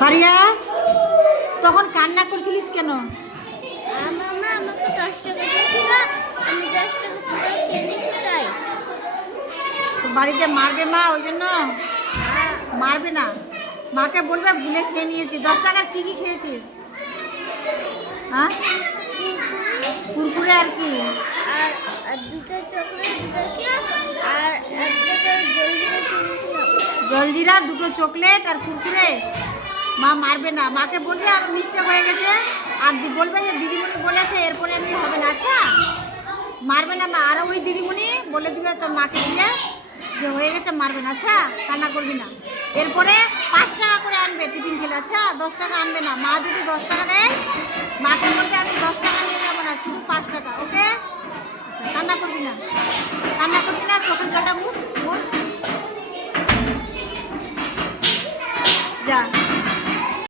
ফারিয়া, তখন কান্না করছিলিস কেন? মামা আমাকে 10 টাকা দিয়েছিল, আমি 10 টাকা পুরো খেয়ে নিতে চাই। তো বাড়িতে মারবে মা, ওই জন্য মারবে না। মাকে বলবে ভুলে খেয়ে নিয়েছি। 10 টাকার কি কি খেয়েছিস? হ্যাঁ, কুরকুরে আর কি? আর আর দুটো চকলেট, দুটো কেক, আর একটা জলজিরা কিনেছিলাম। জলজিরা, দুটো চকলেট আর কুরকুরে। মা মারবে না, মাকে বলবে আর মিস্টেক হয়ে গেছে, আর বলবে যে দিদিমণি বলেছে, এরপরে এমনি হবে না। আচ্ছা, মারবে না মা। আরও ওই দিদিমণি বলে দিবে তোর মাকে দিয়ে যে হয়ে গেছে, মারবে না। আচ্ছা, কান্না করবি না। এরপরে 5 টাকা করে আনবে টিফিন খেলে। আচ্ছা, 10 টাকা আনবে না। মা যদি 10 টাকা দেয়, মাকে বলবে আমি 10 টাকা নিয়ে যাবো না, শুধু 5 টাকা। ওকে? আচ্ছা, কান্না করবি না, কান্না করবি না। চোখের জলটা মুছ মুছ। যা।